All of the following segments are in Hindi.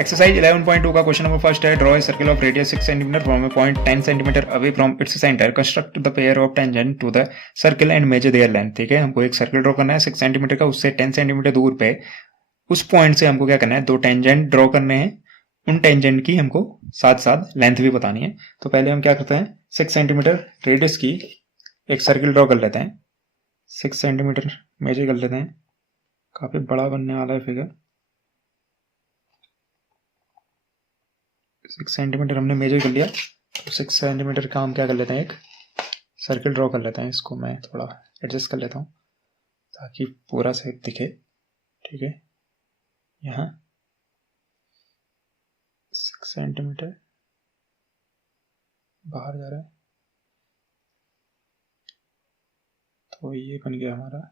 एक्सरसाइज 11.2 का क्वेश्चन नंबर फर्स्ट है, draw a circle of radius 6 centimetre from a point 10 centimetre away from its centre, construct the pair of tangent to the circle and measure their length. ठीक है, हमको एक सर्कल ड्रॉ करना है 6 सेंटीमीटर का, उससे 10 सेंटीमीटर दूर पे उस पॉइंट से हमको क्या करना है, दो टेंजेंट ड्रॉ करने हैं, उन टेंजेंट की हमको साथ साथ लेंथ भी बतानी है। तो पहले हम क्या करते हैं, 6 सेंटीमीटर रेडियस की एक सर्कल ड्रॉ कर लेते हैं, 6 सेंटीमीटर मेजर कर लेते हैं, काफी बड़ा बनने वाला है फिगर। 6 सेंटीमीटर हमने मेजर कर लिया, तो 6 सेंटीमीटर का हम क्या कर लेते हैं, एक सर्कल ड्रॉ कर लेते हैं। इसको मैं थोड़ा एडजस्ट कर लेता हूँ ताकि पूरा शेप दिखे। ठीक है, यहाँ 6 सेंटीमीटर बाहर जा रहा है, तो ये बन गया हमारा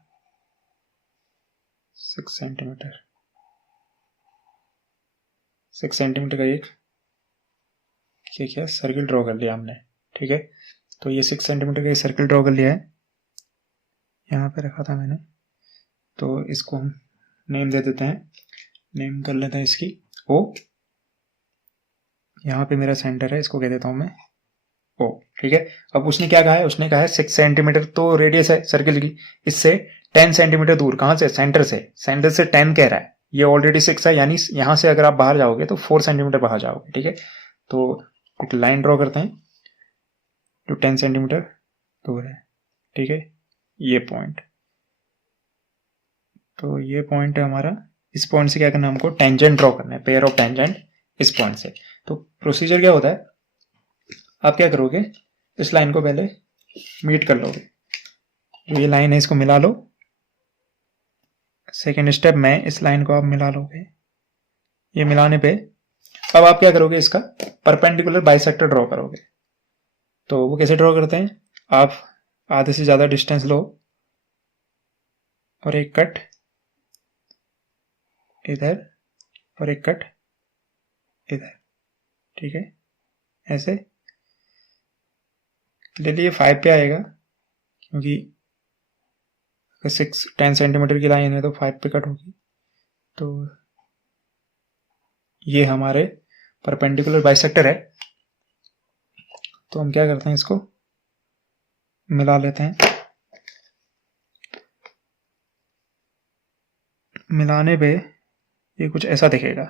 6 सेंटीमीटर। 6 सेंटीमीटर का एक क्या सर्कल ड्रॉ कर लिया हमने। ठीक है, तो ये 6 सेंटीमीटर का सर्कल ड्रॉ कर लिया है, यहाँ पे रखा था मैंने। तो इसको हम नेम दे देते हैं, नेम कर लेते हैं इसकी ओ। यहाँ पे मेरा सेंटर है, इसको कह देता हूँ मैं ओ। ठीक है, अब उसने क्या कहा है, उसने कहा है 6 सेंटीमीटर तो रेडियस है सर्कल की, इससे 10 सेंटीमीटर दूर, कहाँ से, सेंटर से। सेंटर से 10 कह रहा है, ये ऑलरेडी 6 है, यानी यहाँ से अगर आप बाहर जाओगे तो 4 सेंटीमीटर बाहर जाओगे। ठीक है, तो एक लाइन ड्रॉ करते हैं जो 10 सेंटीमीटर दूर है। ठीक है, ये पॉइंट, तो ये पॉइंट है हमारा। इस पॉइंट से क्या करना है, हमको टेंजेंट ड्रॉ करना है, पेयर ऑफ टेंजेंट इस पॉइंट से। तो प्रोसीजर क्या होता है, आप क्या करोगे, इस लाइन को पहले मीट कर लोगे, जो ये लाइन है इसको मिला लो। सेकेंड स्टेप में इस लाइन को आप मिला लोगे, ये मिलाने पे अब आप क्या करोगे, इसका परपेंडिकुलर बाइसेक्टर ड्रॉ करोगे। तो वो कैसे ड्रॉ करते हैं, आप आधे से ज्यादा डिस्टेंस लो और एक कट इधर और एक कट इधर। ठीक है, ऐसे क्लियरली 5 पे आएगा, क्योंकि 10 सेंटीमीटर की लाइन है तो 5 पे कट होगी। तो ये हमारे परपेंडिकुलर बाइसेक्टर है। तो हम क्या करते हैं, इसको मिला लेते हैं। मिलाने पे ये कुछ ऐसा दिखेगा।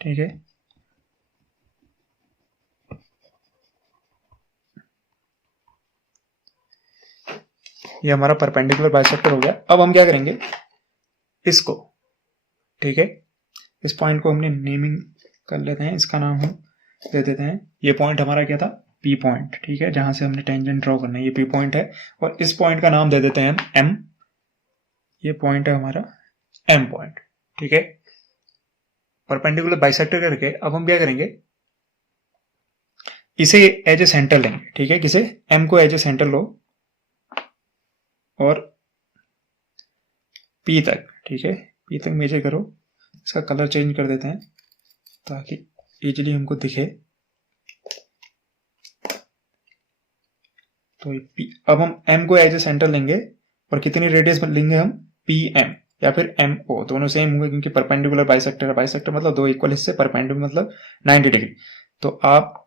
ठीक है, ये हमारा परपेंडिकुलर बाइसेक्टर हो गया। अब हम क्या करेंगे, इसको, ठीक है, इस पॉइंट को हमने नेमिंग कर लेते हैं, इसका नाम हम दे देते हैं, ये पॉइंट हमारा क्या था, पी पॉइंट। ठीक है, जहां से हमने टेंजेंट ड्रॉ करना है, ये पी पॉइंट है, और इस पॉइंट का नाम दे देते हैं हम एम। ये पॉइंट है हमारा एम पॉइंट। ठीक है, परपेंडिकुलर बाइसेक्टर करके अब हम क्या करेंगे, इसे एज ए सेंटर लेंगे। ठीक है, किसे, एम को एज ए सेंटर लो और पी तक, ठीक है, पी तक मेजर करो। इसका कलर चेंज कर देते हैं ताकि इजीली हमको दिखे। तो अब हम एम को एज ए सेंटर लेंगे और कितनी रेडियस लेंगे हम, पी एम या फिर एम ओ, दोनों सेम होंगे क्योंकि परपेंडिकुलर बाइसेक्टर है। बाइसेक्टर मतलब दो इक्वल हिस्से, परपेंडिकुलर मतलब 90 डिग्री। तो आप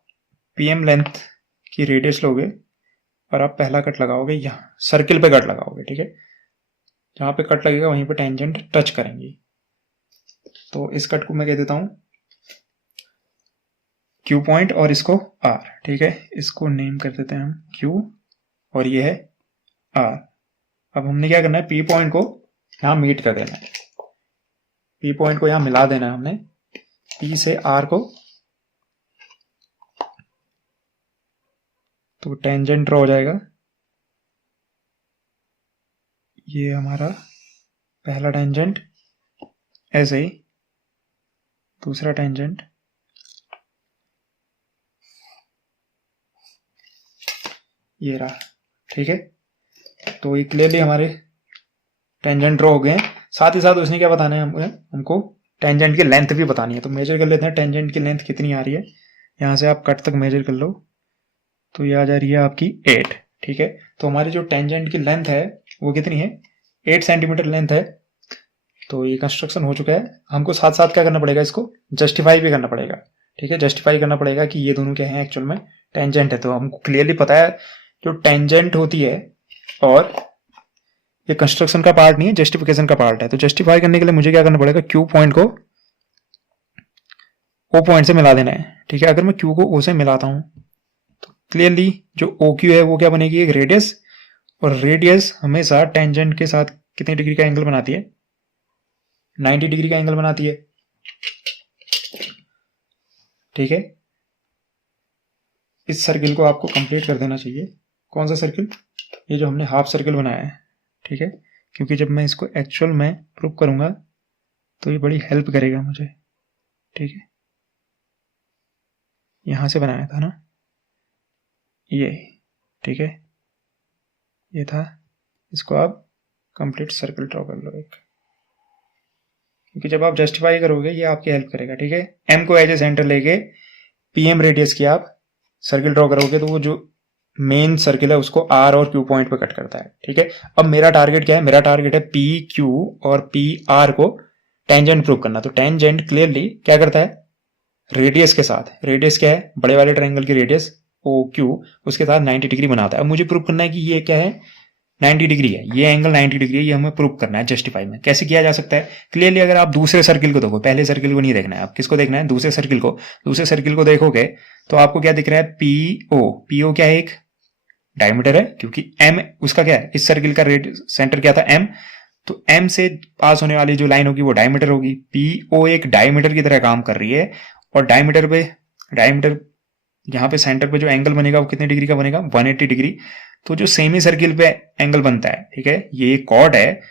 पी एम लेंथ की रेडियस लोगे और आप पहला कट लगाओगे, यहाँ सर्किल पे कट लगाओगे। ठीक है, जहां पे कट लगेगा वहीं पे टेंजेंट टच करेंगी। तो इस कट को मैं कह देता हूं क्यू पॉइंट और इसको आर। ठीक है, इसको नेम कर देते हैं हम क्यू और ये है आर। अब हमने क्या करना है, पी पॉइंट को यहां मीट कर देना है, पी पॉइंट को यहां मिला देना है हमने, पी से आर को। तो टेंजेंट ड्रॉ हो जाएगा, ये हमारा पहला टेंजेंट, ऐसे ही दूसरा टेंजेंट, ये रहा। ठीक है, तो ये क्लियरली हमारे टेंजेंट ड्रॉ हो गए हैं। साथ ही साथ उसने क्या बताना है हमको टेंजेंट की लेंथ भी बतानी है। तो मेजर कर लेते हैं टेंजेंट की लेंथ कितनी आ रही है, यहां से आप कट तक मेजर कर लो, तो ये आ जा रही है आपकी 8। ठीक है, तो हमारी जो टेंजेंट की लेंथ है वो कितनी है, 8 सेंटीमीटर लेंथ है। तो ये कंस्ट्रक्शन हो चुका है। हमको साथ साथ क्या करना पड़ेगा, इसको जस्टिफाई भी करना पड़ेगा। ठीक है, जस्टिफाई करना पड़ेगा कि ये दोनों क्या है, एक्चुअल में टेंजेंट है। तो हमको क्लियरली पता है जो टेंजेंट होती है और ये कंस्ट्रक्शन का पार्ट नहीं है, जस्टिफिकेशन का पार्ट है। तो जस्टिफाई करने के लिए मुझे क्या करना पड़ेगा, क्यू पॉइंट को ओ पॉइंट से मिला देना है। ठीक है, अगर मैं क्यू को ओ से मिलाता हूं तो क्लियरली जो ओ क्यू है वो क्या बनेगी, एक रेडियस। और रेडियस हमेशा टेंजेंट के साथ कितनी डिग्री का एंगल बनाती है, 90 डिग्री का एंगल बनाती है। ठीक है, इस सर्किल को आपको कंप्लीट कर देना चाहिए। कौन सा सर्किल, ये जो हमने हाफ सर्किल बनाया है। ठीक है, क्योंकि जब मैं इसको एक्चुअल में प्रूव करूंगा तो ये बड़ी हेल्प करेगा मुझे। ठीक है, यहां से बनाया था ना ये। ठीक है, ये था, इसको आप कंप्लीट सर्किल ड्रॉ कर लो एक, क्योंकि जब आप जस्टिफाई करोगे ये आपकी हेल्प करेगा। ठीक है, एम को एज ए सेंटर लेके पीएम रेडियस की आप सर्किल ड्रॉ करोगे तो वो जो मेन सर्किल है उसको आर और क्यू पॉइंट पे कट करता है। ठीक है, अब मेरा टारगेट क्या है, मेरा टारगेट है पी क्यू और पी आर को टेंजेंट प्रूव करना। तो टेंजेंट क्लियरली क्या करता है, रेडियस के साथ, रेडियस क्या है, बड़े वाले ट्रायंगल की रेडियस ओ क्यू, उसके साथ 90 डिग्री बनाता है। अब मुझे प्रूव करना है कि ये क्या है, 90 डिग्री है, ये एंगल 90 डिग्री है, ये हमें प्रूव करना है जस्टिफाई में। कैसे किया जा सकता है, क्लियरली अगर आप दूसरे सर्किल को देखो, पहले सर्किल को नहीं देखना है, आप किसको देखना है, दूसरे सर्किल को। दूसरे सर्किल को देखोगे तो आपको क्या दिख रहा है, पीओ। पीओ क्या है, एक डायमीटर है, क्योंकि एम उसका क्या है, इस सर्किल का रेड सेंटर क्या था, एम। तो एम से पास होने वाली जो लाइन होगी वो डायमीटर होगी। पीओ एक डायमीटर की तरह काम कर रही है, और डायमीटर यहाँ पे सेंटर पे जो एंगल बनेगा वो कितने डिग्री का बनेगा, 180 डिग्री। तो जो सेमी सर्किल पे एंगल बनता है, ठीक है, ये कॉर्ड है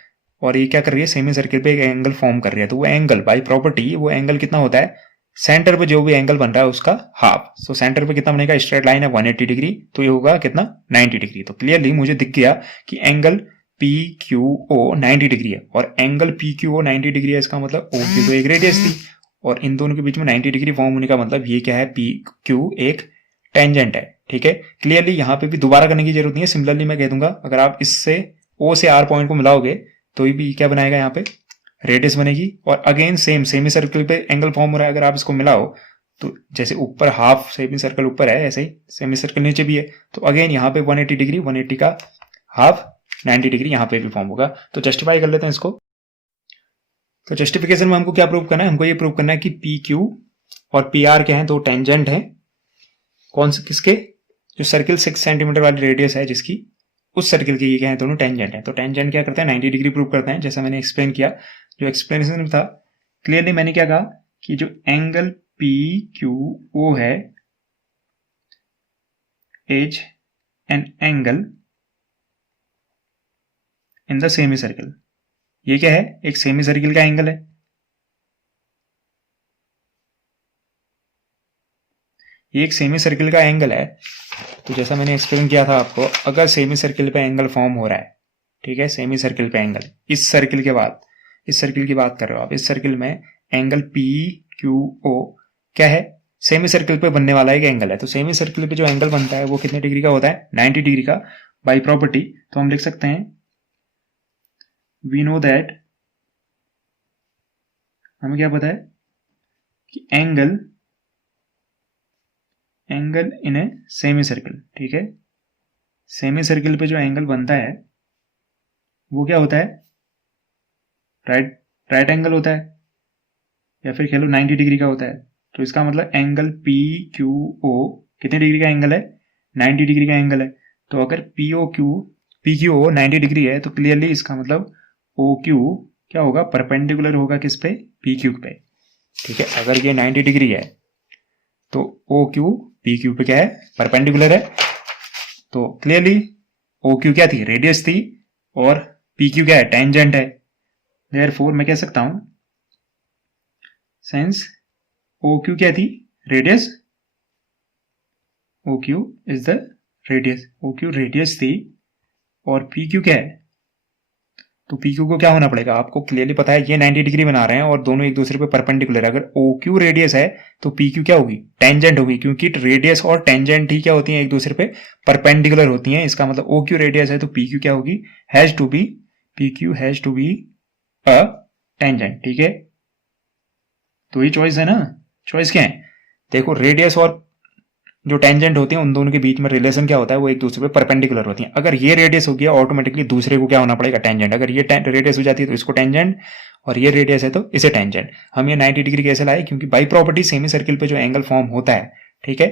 और ये क्या कर रही है, सेमी सर्किल पे एक एंगल फॉर्म कर रही है। तो वो एंगल बाय प्रॉपर्टी, वो एंगल कितना होता है, सेंटर पे जो भी एंगल बन रहा है उसका हाफ। सो सेंटर पे कितना बनेगा, स्ट्रेट लाइन है 180 डिग्री, तो ये होगा कितना, 90 डिग्री। तो क्लियरली मुझे दिख गया कि angle P Q O 90 degree है, और angle P Q O 90 degree है, इसका मतलब ओ क्यू तो एक रेडियस थी, और इन दोनों के बीच में 90 डिग्री फॉर्म होने का मतलब ये क्या है, पी क्यू एक टेंजेंट है। ठीक है, क्लियरली यहां पे भी दोबारा करने की जरूरत नहीं है, सिमिलरली मैं कह दूंगा अगर आप इससे ओ से आर पॉइंट को मिलाओगे तो ये भी क्या बनाएगा, यहाँ पे रेडियस बनेगी। और अगेन सेम सेमी सर्किल पे एंगल फॉर्म हो रहा है, अगर आप इसको मिलाओ तो जैसे ऊपर हाफ सेमी सर्कल ऊपर है, ऐसे ही सेमी सर्कल नीचे भी है। तो अगेन यहाँ पे 180 डिग्री, 180 का हाफ 90 डिग्री यहाँ पे भी फॉर्म होगा। तो जस्टिफाई कर लेते हैं इसको। तो जस्टिफिकेशन में हमको क्या प्रूव करना है, हमको ये प्रूव करना है कि पी क्यू और पी आर क्या है, दो टेंजेंट है। कौन से, किसके, जो सर्किल 6 सेंटीमीटर वाली रेडियस है जिसकी, उस सर्किल के ये क्या है, दोनों टेंजेंट है। तो टेंजेंट क्या करते हैं, 90 डिग्री प्रूव करते हैं, जैसा मैंने एक्सप्लेन किया। जो एक्सप्लेनेशन में था क्लियरली मैंने क्या कहा कि जो एंगल पी क्यू ओ है is an angle in the semi circle. ये क्या है, एक सेमी सर्किल का एंगल है। ये एक सेमी सर्किल का एंगल है। तो जैसा मैंने एक्सप्लेन किया था आपको, अगर सेमी सर्किल पे एंगल फॉर्म हो रहा है, ठीक है, सेमी सर्किल पे एंगल, इस सर्किल के बाद, इस सर्किल की बात कर रहे हो आप, इस सर्किल में एंगल पी क्यू ओ क्या है, सेमी सर्किल पे बनने वाला एक एंगल है। तो सेमी सर्किल पे जो एंगल बनता है वो कितने डिग्री का होता है, 90 डिग्री का बाई प्रॉपर्टी। तो हम लिख सकते हैं, वी नो दैट, हमें क्या पता है कि angle in a semi circle, ठीक है, सेमी सर्किल पे जो एंगल बनता है वो क्या होता है, राइट एंगल होता है, या फिर कह लो 90 डिग्री का होता है। तो इसका मतलब एंगल पी क्यू ओ कितने डिग्री का एंगल है, 90 डिग्री का एंगल है। तो अगर पी क्यू ओ 90 डिग्री है तो क्लियरली इसका मतलब ओ क्यू क्या होगा, परपेंडिकुलर होगा किस पे, पी क्यू पे। ठीक है, अगर ये 90 डिग्री है तो ओ क्यू पी क्यू पे क्या है, परपेंडिकुलर है। तो क्लियरली ओ क्यू क्या थी, रेडियस थी, और पी क्यू क्या है, टेंजेंट है। देयरफॉर मैं कह सकता हूं, सिंस ओ क्यू क्या थी, radius, O Q is the radius, O Q radius थी, और पी क्यू क्या है, तो पी क्यू को क्या होना पड़ेगा, आपको क्लियरली पता है ये 90 डिग्री बना रहे हैं और दोनों एक दूसरे पे परपेंडिकुलर है। अगर ओ क्यू रेडियस है तो पी क्यू क्या होगी, टेंजेंट होगी, क्योंकि रेडियस और टेंजेंट ही क्या होती हैं, एक दूसरे पे परपेंडिकुलर होती हैं। इसका मतलब ओ क्यू रेडियस है तो पी क्यू क्या होगी, has to be, P Q has to be a tangent, ठीक है। तो ये चॉइस है ना, चॉइस क्या है, देखो रेडियस और जो टेंजेंट होते हैं उन दोनों के बीच में रिलेशन क्या होता है, वो एक दूसरे पे परपेंडिकुलर होती हैं। अगर ये रेडियस हो गया ऑटोमेटिकली दूसरे को क्या होना पड़ेगा, टेंजेंट। अगर ये रेडियस हो जाती है तो इसको टेंजेंट, और ये रेडियस है तो इसे टेंजेंट। हम ये 90 डिग्री कैसे लाए, क्योंकि बाई प्रॉपर्टी सेमी सर्किल पे जो एंगल फॉर्म होता है, ठीक है,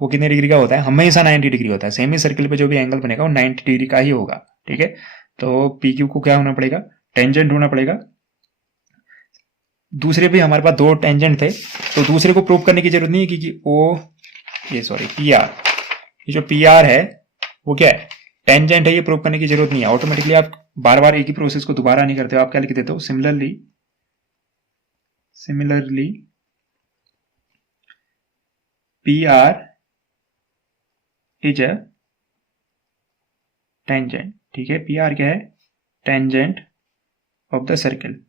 वो कितने डिग्री का होता है, हमेशा 90 डिग्री होता है। सेमी सर्किल पे जो भी एंगल बनेगा वो 90 डिग्री का ही होगा, ठीक है। तो पी क्यू को क्या होना पड़ेगा, टेंजेंट होना पड़ेगा। दूसरे भी हमारे पास दो टेंजेंट थे, तो दूसरे को प्रूव करने की जरूरत नहीं है, क्योंकि पी आर, ये जो पी आर है वो क्या है, टेंजेंट है, ये प्रूव करने की जरूरत नहीं है। ऑटोमेटिकली आप बार बार एक ही प्रोसेस को दोबारा नहीं करते हो, आप क्या लिख देते हो, similarly P R is a tangent, ठीक है। पी आर क्या है, टेंजेंट ऑफ द सर्किल।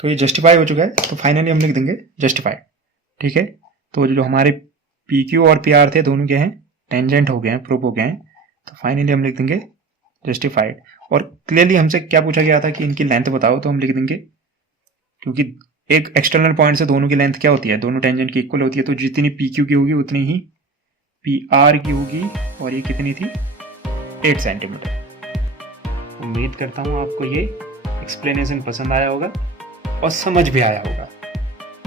तो ये जस्टिफाई हो चुका है, तो फाइनली हम लिख देंगे जस्टिफाइड, ठीक है। तो जो हमारे पी क्यू और पी आर थे दोनों क्या हैं, टेंजेंट हो गए हैं, प्रूव हो गए हैं, तो फाइनली हम लिख देंगे जस्टिफाइड। और क्लियरली हमसे क्या पूछा गया था कि इनकी लेंथ बताओ, तो हम लिख देंगे, क्योंकि एक एक्सटर्नल पॉइंट से दोनों की लेंथ क्या होती है, दोनों टेंजेंट की इक्वल होती है, तो जितनी पी क्यू की होगी उतनी ही पी आर की होगी, और ये कितनी थी, 8 सेंटीमीटर। उम्मीद करता हूँ आपको ये एक्सप्लेनेशन पसंद आया होगा और समझ भी आया होगा।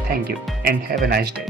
Thank you and have a nice day.